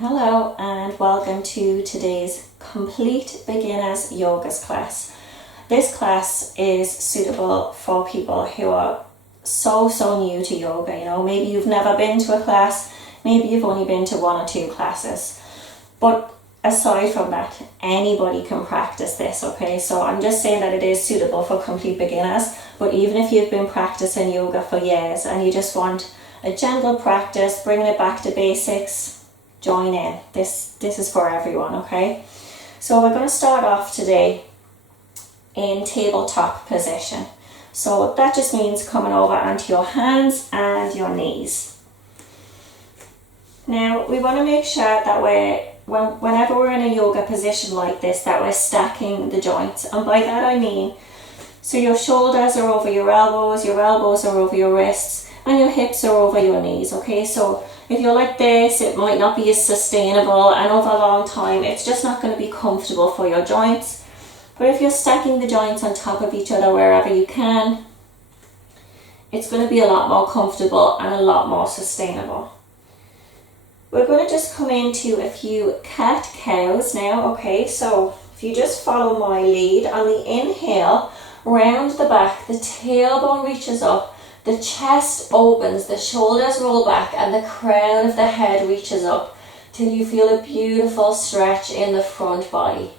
Hello and welcome to today's Complete Beginners Yoga class. This class is suitable for people who are so new to yoga. Maybe you've never been to a class, maybe you've only been to one or two classes. But aside from that, anybody can practice this, okay? So I'm just saying that it is suitable for complete beginners, but even if you've been practicing yoga for years and you just want a gentle practice, bringing it back to basics, join in. This is for everyone, okay? So we're going to start off today in tabletop position. So that just means coming over onto your hands and your knees. Now we want to make sure that whenever we're in a yoga position like this, that we're stacking the joints. And by that I mean, so your shoulders are over your elbows are over your wrists, and your hips are over your knees, okay? So if you're like this, it might not be as sustainable, and over a long time, it's just not going to be comfortable for your joints. But if you're stacking the joints on top of each other wherever you can, it's going to be a lot more comfortable and a lot more sustainable. We're going to just come into a few cat-cows now, okay? So if you just follow my lead, on the inhale, round the back, the tailbone reaches up, the chest opens, the shoulders roll back, and the crown of the head reaches up till you feel a beautiful stretch in the front body.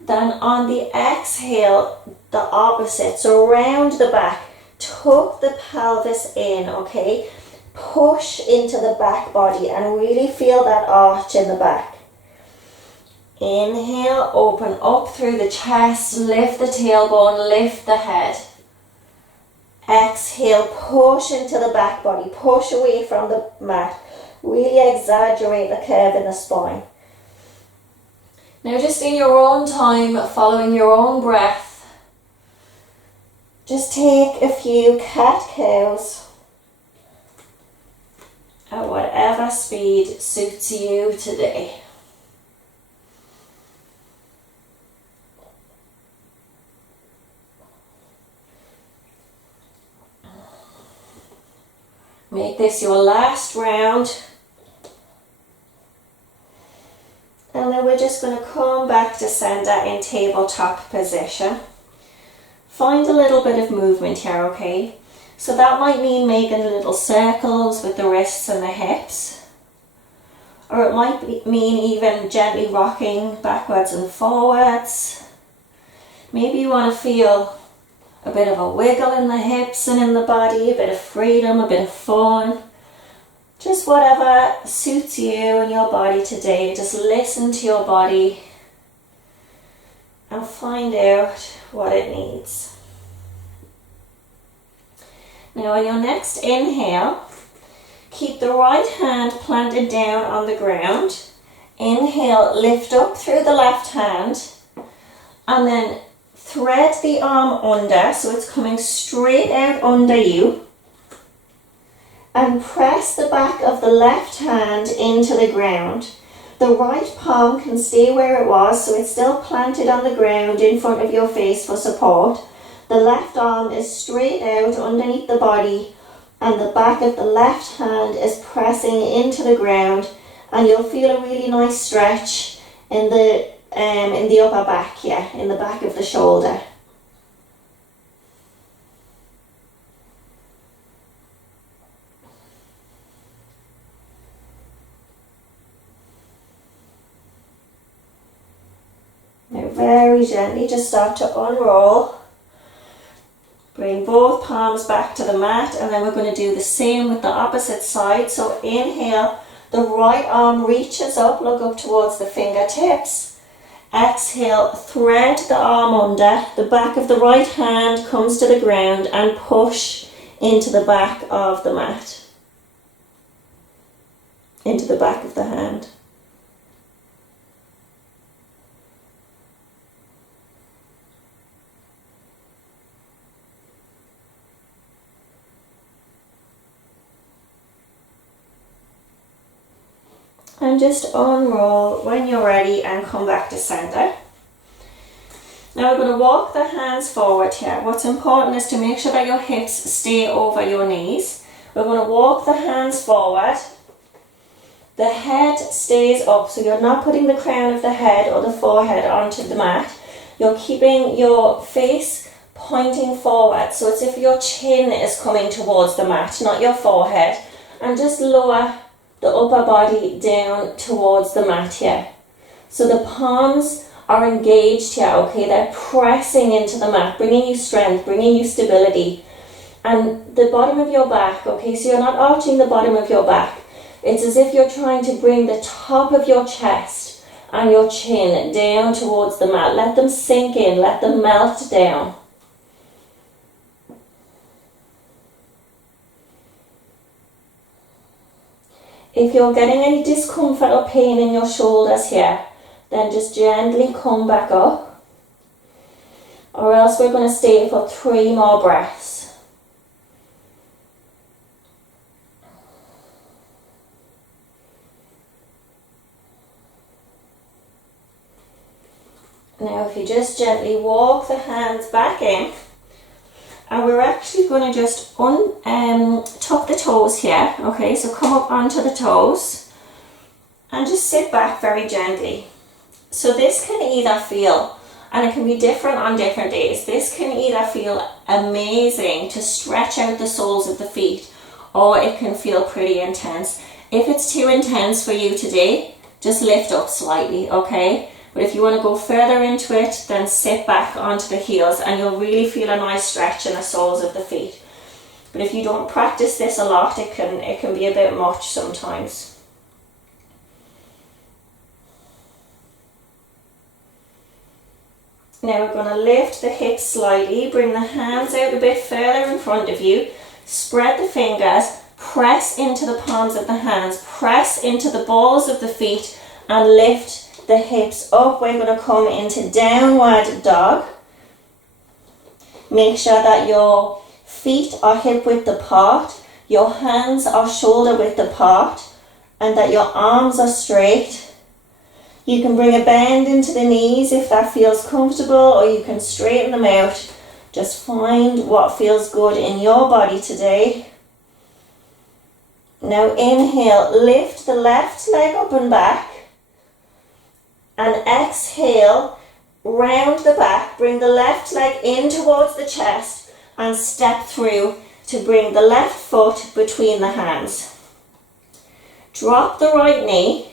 Then on the exhale, the opposite, so round the back, tuck the pelvis in, okay? Push into the back body and really feel that arch in the back. Inhale, open up through the chest, lift the tailbone, lift the head. Exhale, push into the back body, push away from the mat. Really exaggerate the curve in the spine. Now just in your own time, following your own breath, just take a few cat-cows at whatever speed suits you today. Make this your last round. And then we're just going to come back to center in tabletop position. Find a little bit of movement here, okay? So that might mean making little circles with the wrists and the hips. Or it might mean even gently rocking backwards and forwards. Maybe you want to feel a bit of a wiggle in the hips and in the body, a bit of freedom, a bit of fun. Just whatever suits you and your body today. Just listen to your body and find out what it needs. Now on your next inhale, keep the right hand planted down on the ground. Inhale, lift up through the left hand, and then thread the arm under, so it's coming straight out under you, and press the back of the left hand into the ground. The right palm can stay where it was, so it's still planted on the ground in front of your face for support. The left arm is straight out underneath the body, and the back of the left hand is pressing into the ground, and you'll feel a really nice stretch in the upper back, in the back of the shoulder. Now very gently just start to unroll. Bring both palms back to the mat, and then we're going to do the same with the opposite side. So inhale, the right arm reaches up, look up towards the fingertips. Exhale, thread the arm under, the back of the right hand comes to the ground, and push into the back of the mat, into the back of the hand. And just unroll when you're ready and come back to center. Now we're going to walk the hands forward here. What's important is to make sure that your hips stay over your knees. We're going to walk the hands forward The head stays up, so you're not putting the crown of the head or the forehead onto the mat. You're keeping your face pointing forward, so it's as if your chin is coming towards the mat, not your forehead. And just lower the upper body down towards the mat here. So the palms are engaged here, okay? They're pressing into the mat, bringing you strength, bringing you stability. And the bottom of your back, okay, so you're not arching the bottom of your back. It's as if you're trying to bring the top of your chest and your chin down towards the mat. Let them sink in, let them melt down. If you're getting any discomfort or pain in your shoulders here, then just gently come back up. Or else we're going to stay for 3 more breaths. Now if you just gently walk the hands back in, and we're actually going to just tuck the toes here, okay, so come up onto the toes and just sit back very gently. So this can either feel, and it can be different on different days, this can either feel amazing to stretch out the soles of the feet, or it can feel pretty intense. If it's too intense for you today, just lift up slightly, okay? But if you want to go further into it, then sit back onto the heels and you'll really feel a nice stretch in the soles of the feet. But if you don't practice this a lot, it can be a bit much sometimes. Now we're going to lift the hips slightly, bring the hands out a bit further in front of you, spread the fingers, press into the palms of the hands, press into the balls of the feet and lift the hips up. We're going to come into downward dog. Make sure that your feet are hip width apart, your hands are shoulder width apart, and that your arms are straight. You can bring a bend into the knees if that feels comfortable, or you can straighten them out. Just find what feels good in your body today. Now inhale, lift the left leg up and back. And exhale, round the back, bring the left leg in towards the chest and step through to bring the left foot between the hands. Drop the right knee,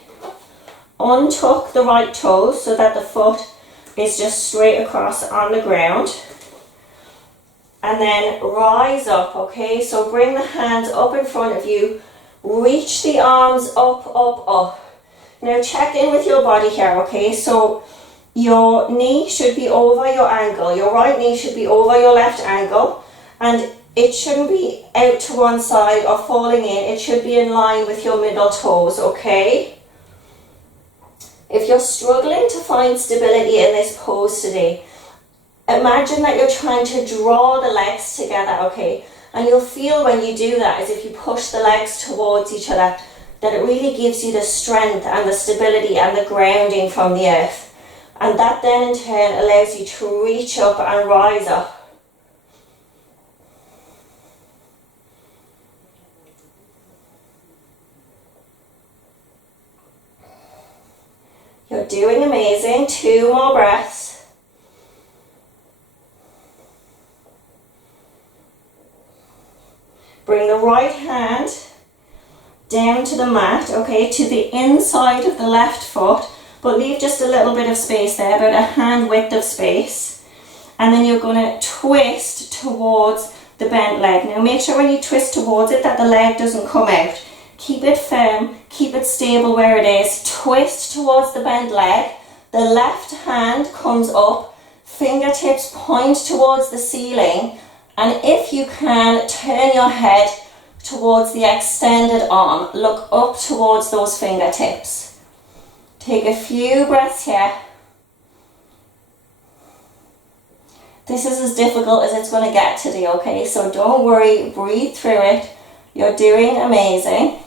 untuck the right toes so that the foot is just straight across on the ground. And then rise up, okay? So bring the hands up in front of you, reach the arms up, up, up. Now check in with your body here, okay? So your knee should be over your ankle. Your right knee should be over your left ankle. And it shouldn't be out to one side or falling in. It should be in line with your middle toes, okay? If you're struggling to find stability in this pose today, imagine that you're trying to draw the legs together, okay? And you'll feel when you do that, as if you push the legs towards each other, that it really gives you the strength and the stability and the grounding from the earth. And that then in turn allows you to reach up and rise up. You're doing amazing. 2 more breaths. Bring the right hand down to the mat, okay, to the inside of the left foot, but leave just a little bit of space there, about a hand width of space. And then you're going to twist towards the bent leg. Now make sure when you twist towards it that the leg doesn't come out. Keep it firm, keep it stable where it is. Twist towards the bent leg. The left hand comes up, fingertips point towards the ceiling, and if you can, turn your head towards the extended arm. Look up towards those fingertips. Take a few breaths here. This is as difficult as it's going to get today, okay? So don't worry, breathe through it. You're doing amazing.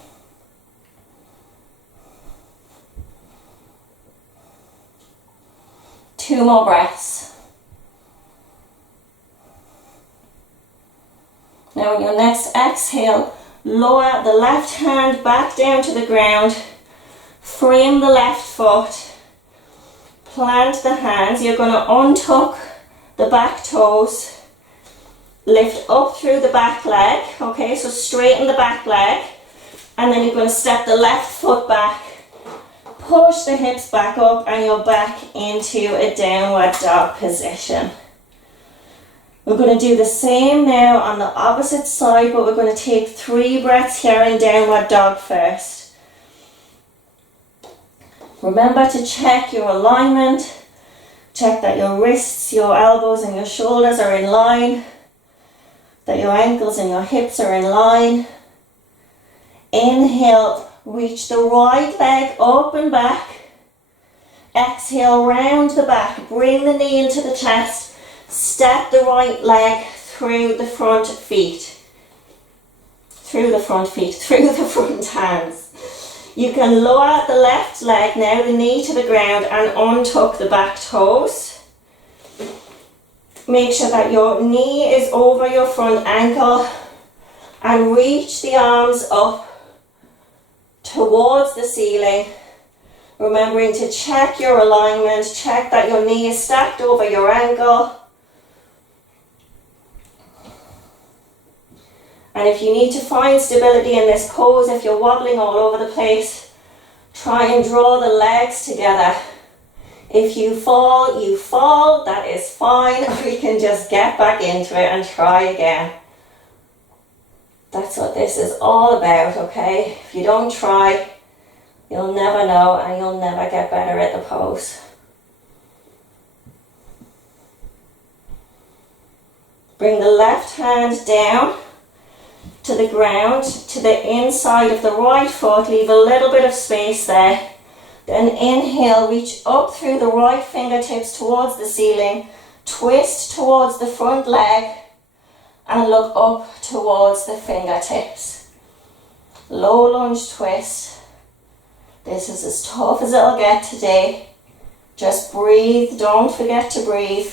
Two more breaths. Now on your next exhale, lower the left hand back down to the ground Frame the left foot. Plant the hands. You're going to untuck the back toes. Lift up through the back leg. Okay, so straighten the back leg. And then you're going to step the left foot back. Push the hips back up and you're back into a downward dog position. We're going to do the same now on the opposite side, but we're going to take 3 breaths here in downward dog first. Remember to check your alignment. Check that your wrists, your elbows and your shoulders are in line. That your ankles and your hips are in line. Inhale, reach the right leg up and back. Exhale, round the back. Bring the knee into the chest. Step the right leg through the front feet. Through the front hands. You can lower the left leg now, the knee to the ground, and untuck the back toes. Make sure that your knee is over your front ankle and reach the arms up towards the ceiling. Remembering to check your alignment, check that your knee is stacked over your ankle. And if you need to find stability in this pose, if you're wobbling all over the place, try and draw the legs together. If you fall, that is fine. We can just get back into it and try again. That's what this is all about, okay? If you don't try, you'll never know and you'll never get better at the pose. Bring the left hand down to the ground, to the inside of the right foot. Leave a little bit of space there. Then inhale, reach up through the right fingertips towards the ceiling. Twist towards the front leg and look up towards the fingertips. Low lunge twist. This is as tough as it'll get today. Just breathe, don't forget to breathe.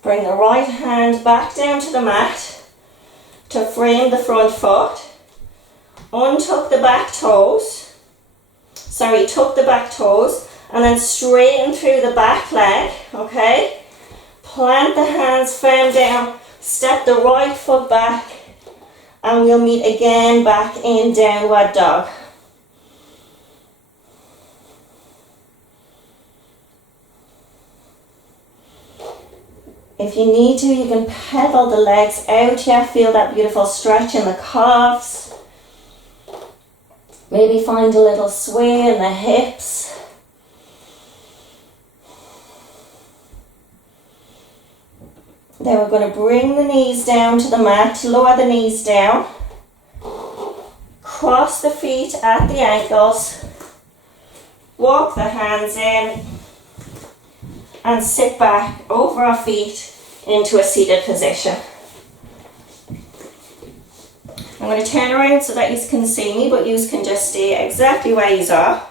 Bring the right hand back down to the mat to frame the front foot. Untuck the back toes. Tuck the back toes and then straighten through the back leg, okay? Plant the hands firm down, step the right foot back, and we'll meet again back in downward dog. If you need to, you can pedal the legs out here. Feel that beautiful stretch in the calves. Maybe find a little sway in the hips. Then we're going to bring the knees down to the mat, lower the knees down. Cross the feet at the ankles. Walk the hands in. And sit back over our feet into a seated position. I'm going to turn around so that you can see me, but you can just stay exactly where you are.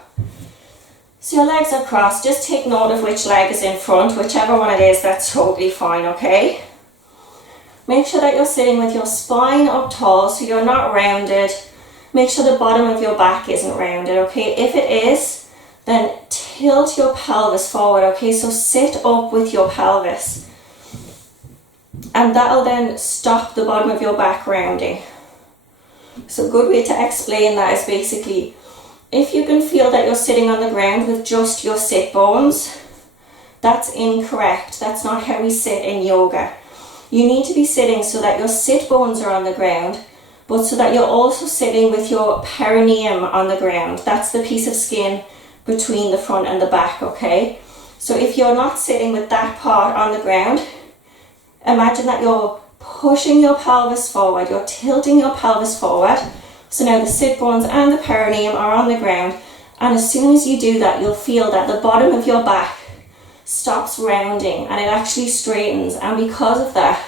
So your legs are crossed. Just take note of which leg is in front, whichever one it is, that's totally fine, okay? Make sure that you're sitting with your spine up tall so you're not rounded. Make sure the bottom of your back isn't rounded, okay? If it is, then tilt your pelvis forward, okay? So sit up with your pelvis. And that'll then stop the bottom of your back rounding. So a good way to explain that is basically, if you can feel that you're sitting on the ground with just your sit bones, that's incorrect. That's not how we sit in yoga. You need to be sitting so that your sit bones are on the ground, but so that you're also sitting with your perineum on the ground. That's the piece of skin between the front and the back, okay? So if you're not sitting with that part on the ground, imagine that you're pushing your pelvis forward, you're tilting your pelvis forward. So now the sit bones and the perineum are on the ground, and as soon as you do that, you'll feel that the bottom of your back stops rounding and it actually straightens, and because of that,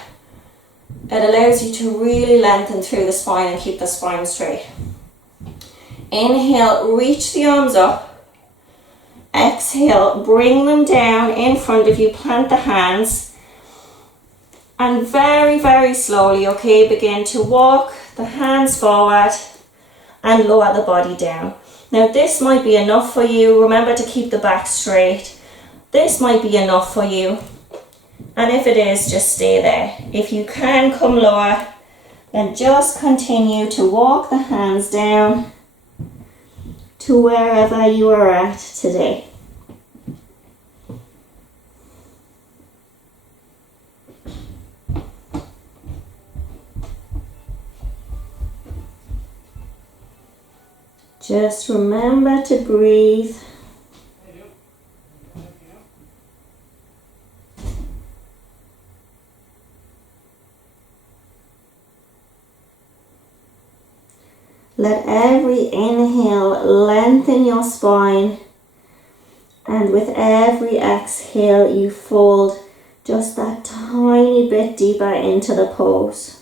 it allows you to really lengthen through the spine and keep the spine straight. Inhale, reach the arms up. Exhale, bring them down in front of you, plant the hands, and very, very slowly, okay, begin to walk the hands forward and lower the body down. Now this might be enough for you. Remember to keep the back straight. This might be enough for you. And if it is, just stay there. If you can come lower, then just continue to walk the hands down to wherever you are at today. Just remember to breathe. Let every inhale lengthen your spine, and with every exhale you fold just that tiny bit deeper into the pose.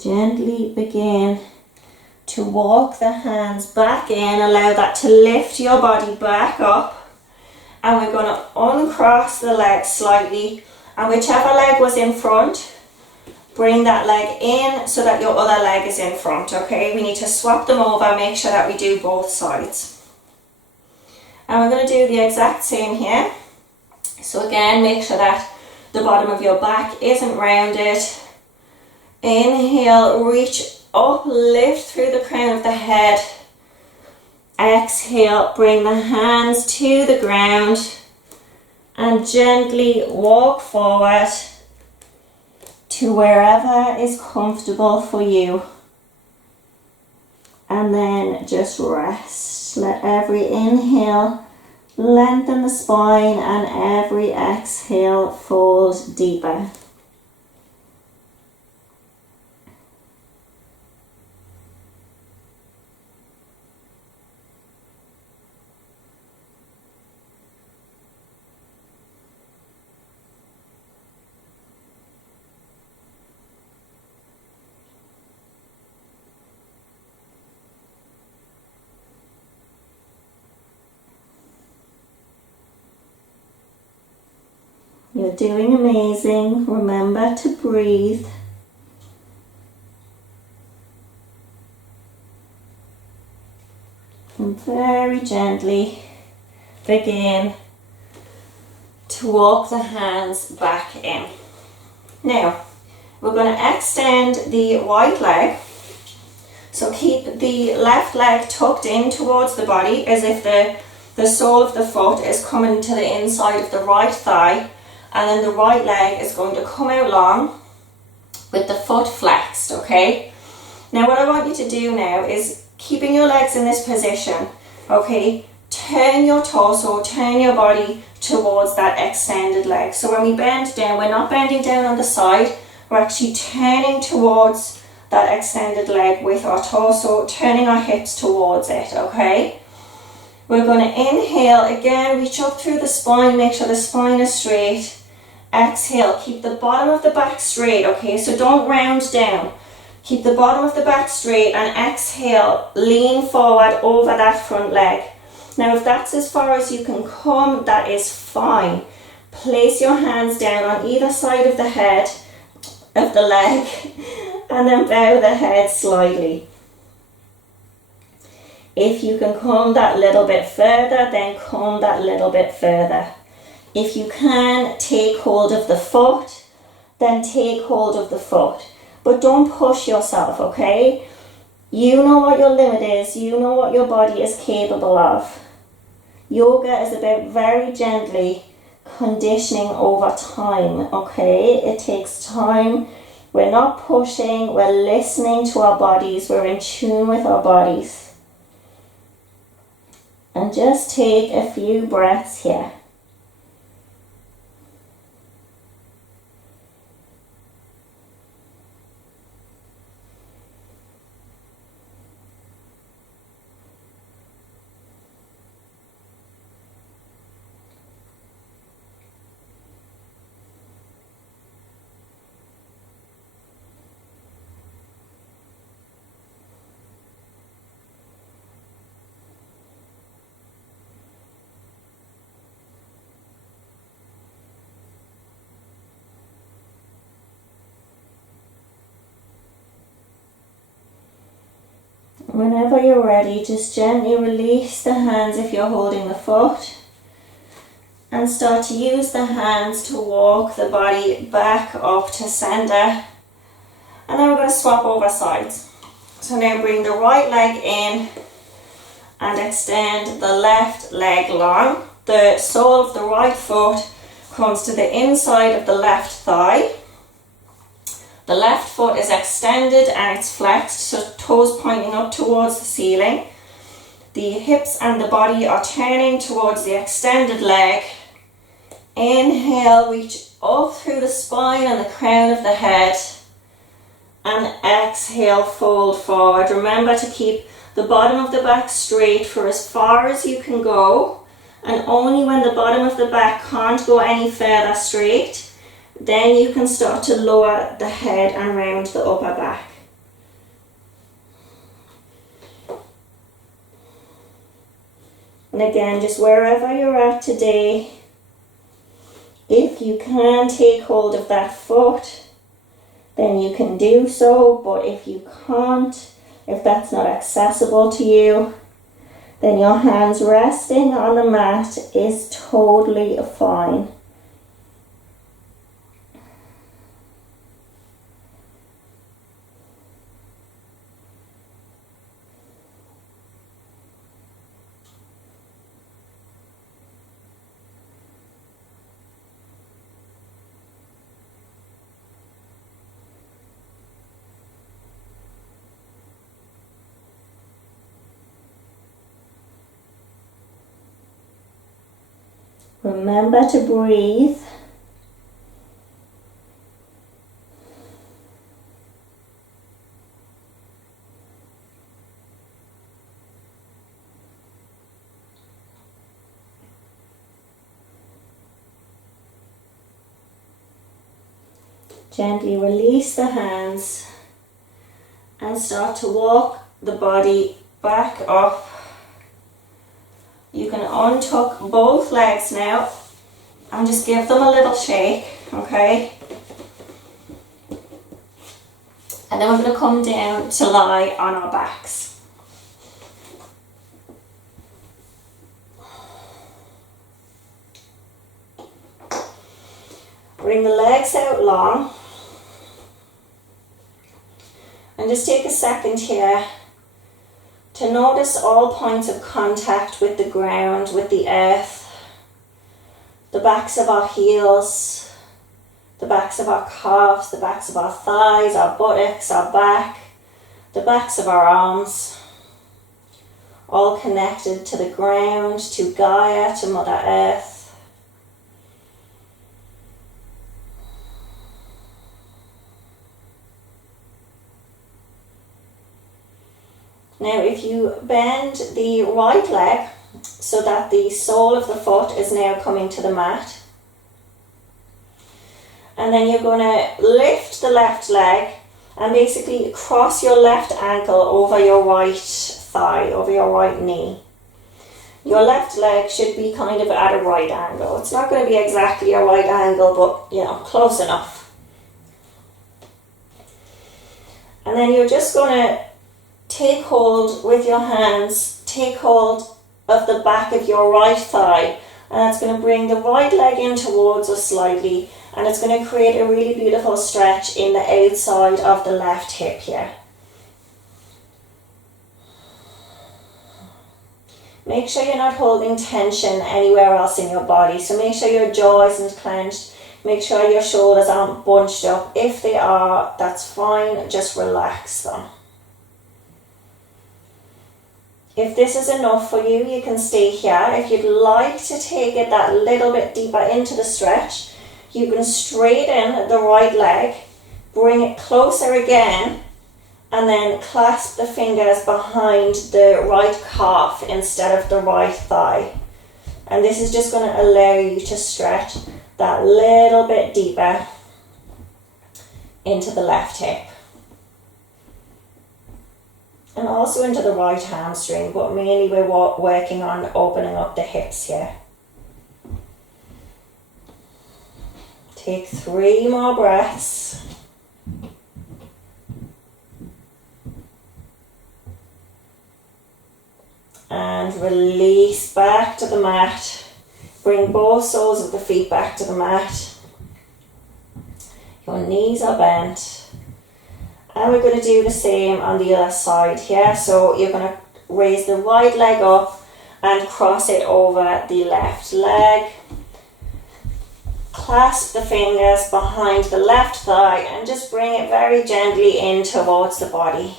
Gently begin to walk the hands back in, allow that to lift your body back up, and we're going to uncross the legs slightly, and whichever leg was in front, bring that leg in so that your other leg is in front, okay? We need to swap them over, make sure that we do both sides. And we're going to do the exact same here. So again, make sure that the bottom of your back isn't rounded. Inhale, reach up, lift through the crown of the head. Exhale, bring the hands to the ground and gently walk forward to wherever is comfortable for you. And then just rest. Let every inhale lengthen the spine and every exhale fold deeper. You're doing amazing. Remember to breathe. And very gently begin to walk the hands back in. Now, we're going to extend the right leg. So keep the left leg tucked in towards the body as if the sole of the foot is coming to the inside of the right thigh. And then the right leg is going to come out long with the foot flexed, okay? Now what I want you to do now is, keeping your legs in this position, okay, turn your torso, turn your body towards that extended leg. So when we bend down, we're not bending down on the side, we're actually turning towards that extended leg with our torso, turning our hips towards it, okay? We're going to inhale, again, reach up through the spine, make sure the spine is straight. Exhale, keep the bottom of the back straight, okay, so don't round down. Keep the bottom of the back straight and exhale, lean forward over that front leg. Now if that's as far as you can come, that is fine. Place your hands down on either side of the head, of the leg, and then bow the head slightly. If you can come that little bit further, then come that little bit further. If you can take hold of the foot, then take hold of the foot. But don't push yourself, okay? You know what your limit is. You know what your body is capable of. Yoga is about very gently conditioning over time, okay? It takes time. We're not pushing. We're listening to our bodies. We're in tune with our bodies. And just take a few breaths here. Whenever you're ready, just gently release the hands if you're holding the foot and start to use the hands to walk the body back up to center. And then we're going to swap over sides. So now bring the right leg in and extend the left leg long. The sole of the right foot comes to the inside of the left thigh. The left foot is extended and it's flexed, so toes pointing up towards the ceiling. The hips and the body are turning towards the extended leg. Inhale, reach up through the spine and the crown of the head. And exhale, fold forward. Remember to keep the bottom of the back straight for as far as you can go. And only when the bottom of the back can't go any further straight, then you can start to lower the head and round the upper back. And again, just wherever you're at today, if you can take hold of that foot, then you can do so. But if you can't, if that's not accessible to you, then your hands resting on the mat is totally fine. Remember to breathe. Gently release the hands and start to walk the body back up. You can untuck both legs now and just give them a little shake, okay? And then we're going to come down to lie on our backs. Bring the legs out long. And just take a second here to notice all points of contact with the ground, with the earth, the backs of our heels, the backs of our calves, the backs of our thighs, our buttocks, our back, the backs of our arms, all connected to the ground, to Gaia, to Mother Earth. Now if you bend the right leg so that the sole of the foot is now coming to the mat, and then you're going to lift the left leg and basically cross your left ankle over your right thigh, over your right knee. Your left leg should be kind of at a right angle. It's not going to be exactly a right angle, but you know, close enough. And then you're just going to take hold with your hands, take hold of the back of your right thigh, and that's going to bring the right leg in towards us slightly, and it's going to create a really beautiful stretch in the outside of the left hip here. Make sure you're not holding tension anywhere else in your body, so make sure your jaw isn't clenched, make sure your shoulders aren't bunched up. If they are, that's fine, just relax them. If this is enough for you, you can stay here. If you'd like to take it that little bit deeper into the stretch, you can straighten the right leg, bring it closer again, and then clasp the fingers behind the right calf instead of the right thigh. And this is just going to allow you to stretch that little bit deeper into the left hip. And also into the right hamstring, but mainly we're working on opening up the hips here. Take 3 more breaths. and release back to the mat. Bring both soles of the feet back to the mat. Your knees are bent. And we're going to do the same on the other side here. So you're going to raise the right leg up and cross it over the left leg. Clasp the fingers behind the left thigh and just bring it very gently in towards the body.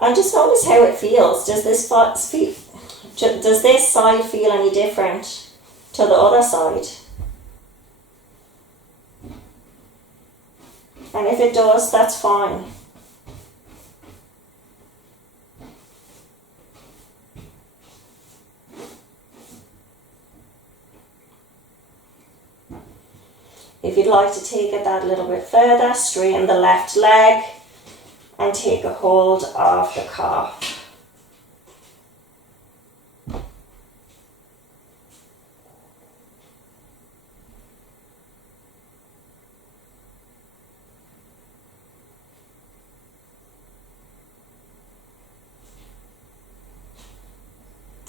And just notice how it feels. Does this side feel any different to the other side? And if it does, that's fine. If you'd like to take it that little bit further, straighten the left leg and take a hold of the calf.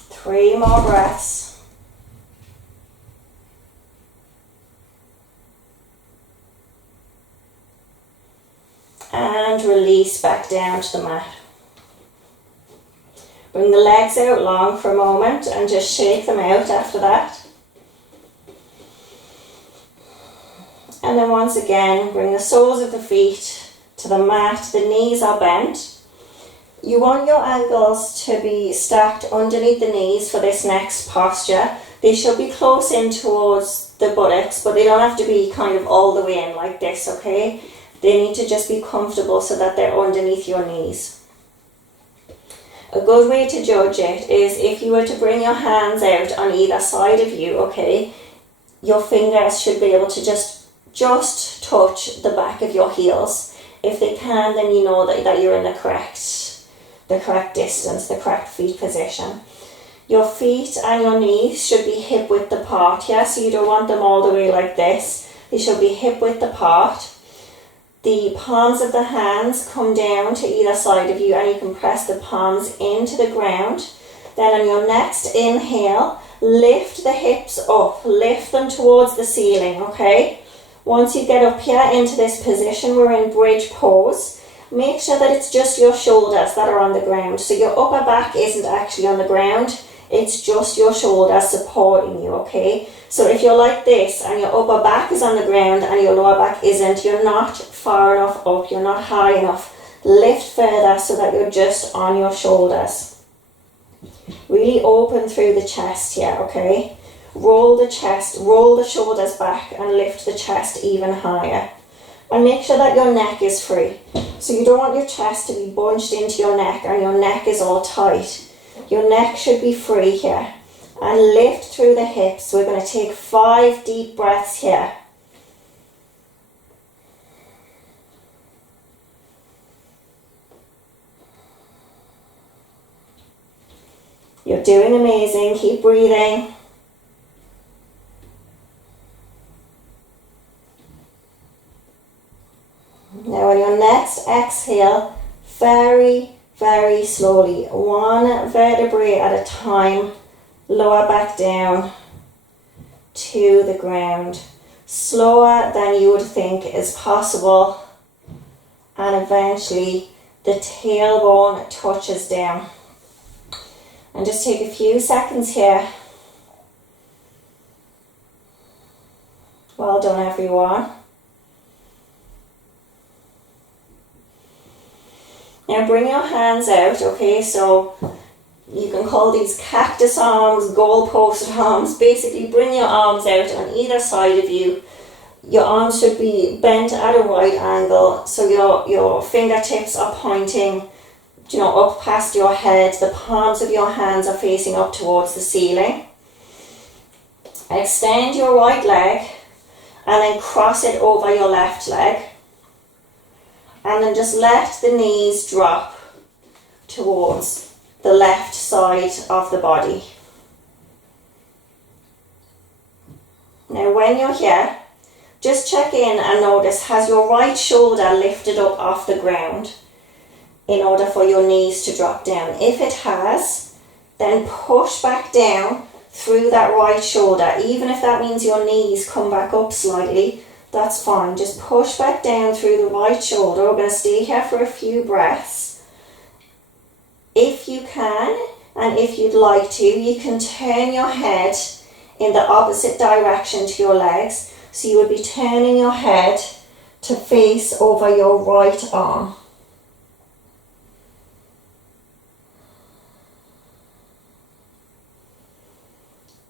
Three more breaths. And release back down to the mat. Bring the legs out long for a moment and just shake them out after that. And then once again, bring the soles of the feet to the mat. The knees are bent. You want your ankles to be stacked underneath the knees for this next posture. They should be close in towards the buttocks, but they don't have to be kind of all the way in like this, okay? They need to just be comfortable so that they're underneath your knees. A good way to judge it is if you were to bring your hands out on either side of you, okay, your fingers should be able to just touch the back of your heels. If they can, then you know that you're in the correct distance, the correct feet position. Your feet and your knees should be hip width apart, yeah, so you don't want them all the way like this. They should be hip width apart. The palms of the hands come down to either side of you and you can press the palms into the ground. Then on your next inhale, lift the hips up, lift them towards the ceiling, okay? Once you get up here into this position, we're in bridge pose. Make sure that it's just your shoulders that are on the ground. So your upper back isn't actually on the ground. It's just your shoulders supporting you, okay? So if you're like this and your upper back is on the ground and your lower back isn't, you're not far enough up, you're not high enough. Lift further so that you're just on your shoulders. Really open through the chest here, okay? Roll the chest, roll the shoulders back and lift the chest even higher. And make sure that your neck is free. So you don't want your chest to be bunched into your neck and your neck is all tight. Your neck should be free here. And lift through the hips. We're going to take 5 deep breaths here. You're doing amazing. Keep breathing. Now on your next exhale, very, very slowly, one vertebrae at a time, lower back down to the ground. Slower than you would think is possible. And eventually the tailbone touches down. And just take a few seconds here. Well done, everyone. Now bring your hands out, okay, so you can call these cactus arms, goalpost arms. Basically bring your arms out on either side of you. Your arms should be bent at a right angle, so your fingertips are pointing, up past your head. The palms of your hands are facing up towards the ceiling. Extend your right leg and then cross it over your left leg. And then just let the knees drop towards the left side of the body. Now when you're here, just check in and notice, has your right shoulder lifted up off the ground? in order for your knees to drop down. If it has, then push back down through that right shoulder. Even if that means your knees come back up slightly, that's fine. Just push back down through the right shoulder. We're going to stay here for a few breaths. If you can, and if you'd like to, you can turn your head in the opposite direction to your legs. So you would be turning your head to face over your right arm.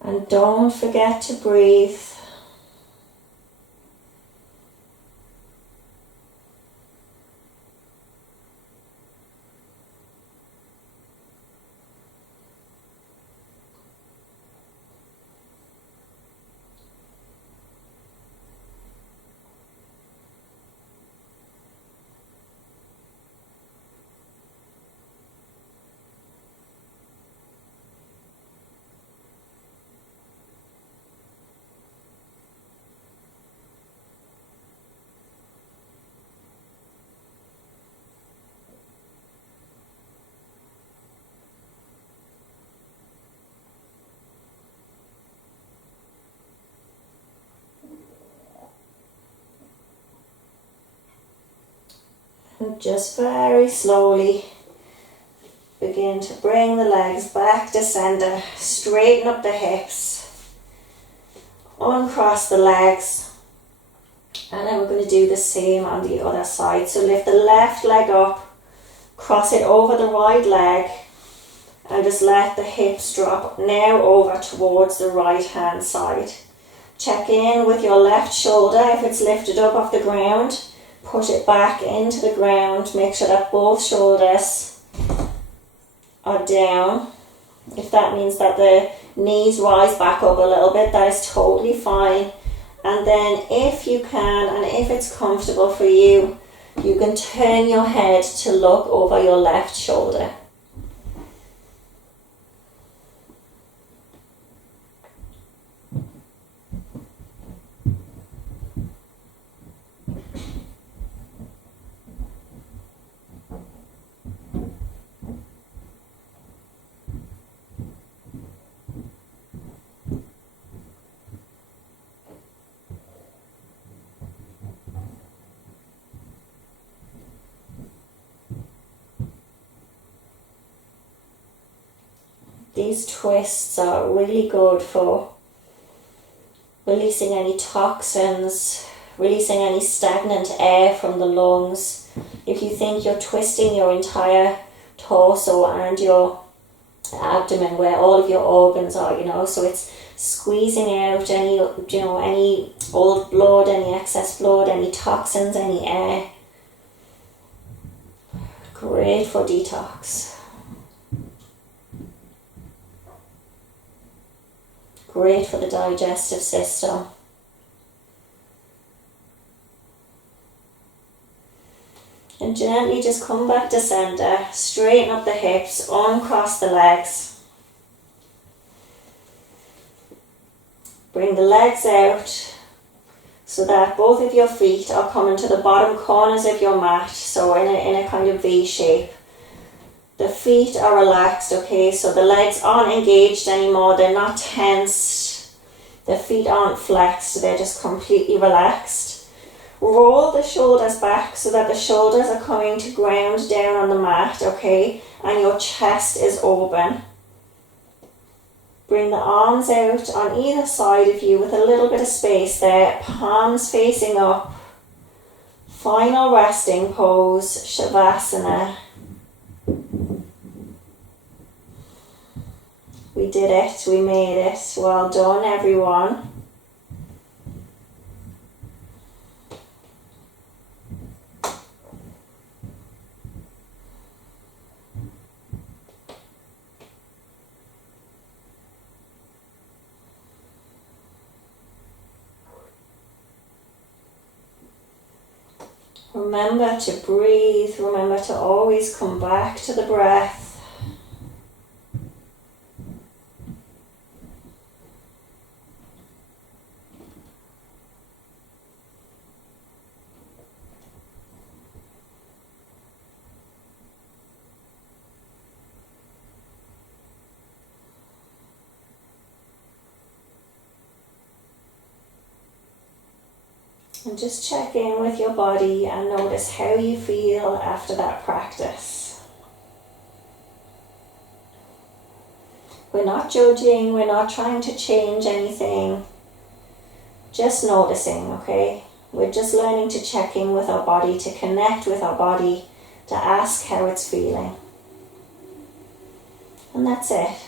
And don't forget to breathe. And just very slowly begin to bring the legs back to center. Straighten up the hips. Uncross the legs. And then we're going to do the same on the other side. So lift the left leg up. Cross it over the right leg. And just let the hips drop now over towards the right hand side. Check in with your left shoulder. If it's lifted up off the ground, push it back into the ground. Make sure that both shoulders are down. If that means that the knees rise back up a little bit, that is totally fine. And then if you can, and if it's comfortable for you, you can turn your head to look over your left shoulder. These twists are really good for releasing any toxins, releasing any stagnant air from the lungs. If you think you're twisting your entire torso and your abdomen where all of your organs are, so it's squeezing out any, any old blood, any excess blood, any toxins, any air. Great for detox. Great for the digestive system. And gently just come back to center, straighten up the hips, uncross the legs. Bring the legs out so that both of your feet are coming to the bottom corners of your mat, so in a kind of V shape. The feet are relaxed, okay, so the legs aren't engaged anymore, they're not tensed. The feet aren't flexed, they're just completely relaxed. Roll the shoulders back so that the shoulders are coming to ground down on the mat, okay, and your chest is open. Bring the arms out on either side of you with a little bit of space there, palms facing up. Final resting pose, Shavasana. We did it, we made it. Well done, everyone. Remember to breathe, remember to always come back to the breath. And just check in with your body and notice how you feel after that practice. We're not judging, we're not trying to change anything. Just noticing, okay? We're just learning to check in with our body, to connect with our body, to ask how it's feeling. And that's it.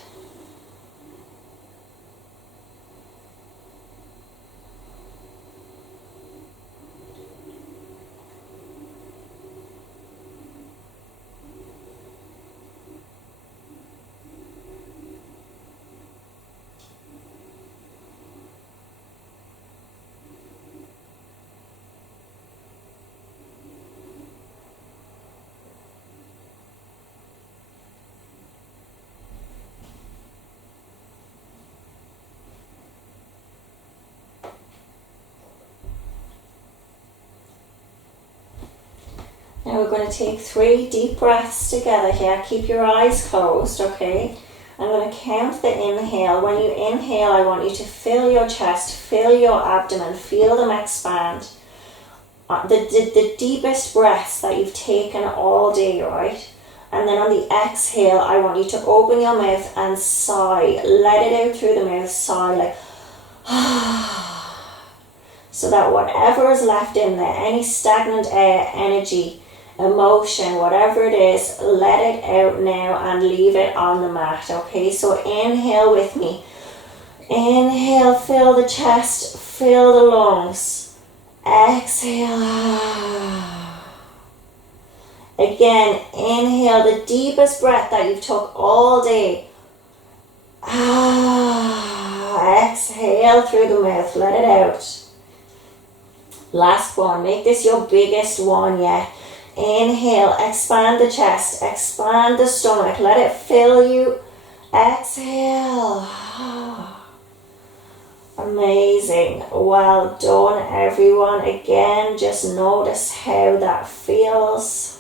Now we're going to take 3 deep breaths together here. Keep your eyes closed, okay? I'm going to count the inhale. When you inhale, I want you to fill your chest, fill your abdomen, feel them expand. The deepest breaths that you've taken all day, right? And then on the exhale, I want you to open your mouth and sigh. Let it out through the mouth, sigh like so that whatever is left in there, any stagnant air, energy, emotion, whatever it is, let it out now and leave it on the mat, okay? So inhale with me. Inhale, fill the chest, fill the lungs. Exhale. Again, inhale the deepest breath that you've took all day. Exhale through the mouth, let it out. Last one, make this your biggest one yet. Inhale, expand the chest, expand the stomach, let it fill you. Exhale. Amazing. Well done, everyone. Again, just notice how that feels.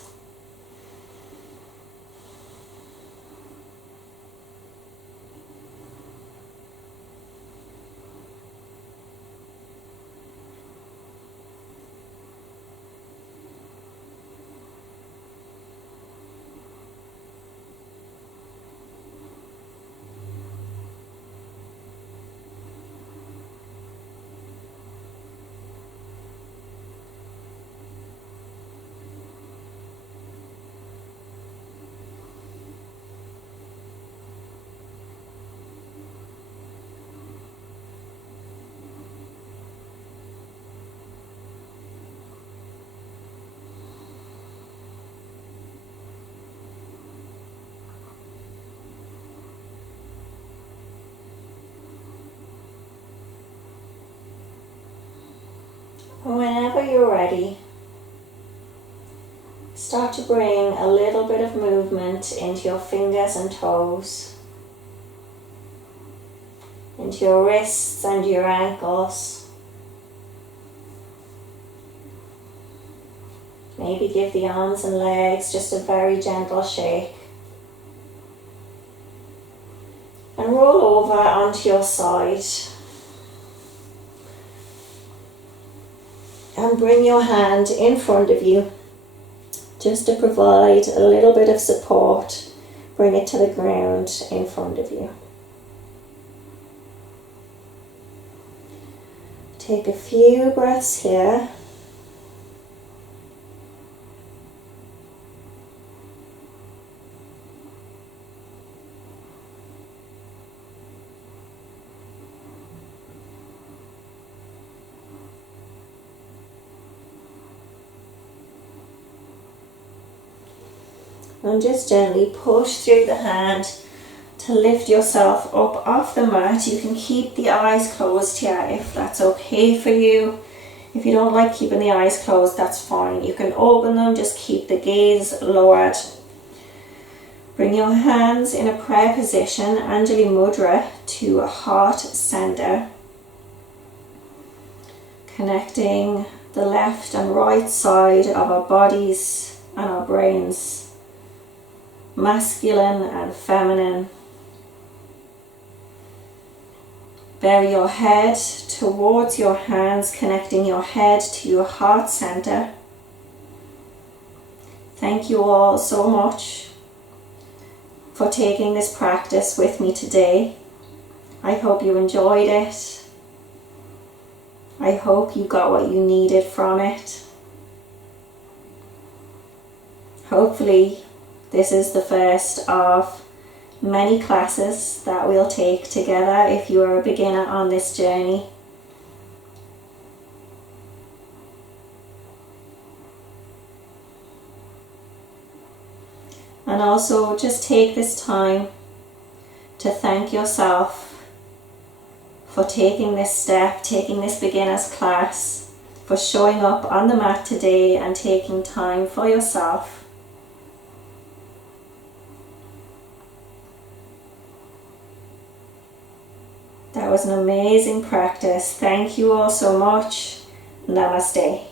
Whenever you're ready, start to bring a little bit of movement into your fingers and toes, into your wrists and your ankles. Maybe give the arms and legs just a very gentle shake. And roll over onto your side. And bring your hand in front of you just to provide a little bit of support. Bring it to the ground in front of you. Take a few breaths here. And just gently push through the hand to lift yourself up off the mat. You can keep the eyes closed here if that's okay for you. If you don't like keeping the eyes closed, that's fine. You can open them, just keep the gaze lowered. Bring your hands in a prayer position, Anjali Mudra, to heart center. Connecting the left and right side of our bodies and our brains. Masculine and feminine. Bury your head towards your hands, connecting your head to your heart center. Thank you all so much for taking this practice with me today. I hope you enjoyed it. I hope you got what you needed from it. Hopefully, this is the first of many classes that we'll take together if you are a beginner on this journey. And also just take this time to thank yourself for taking this step, taking this beginner's class, for showing up on the mat today and taking time for yourself. That was an amazing practice. Thank you all so much. Namaste.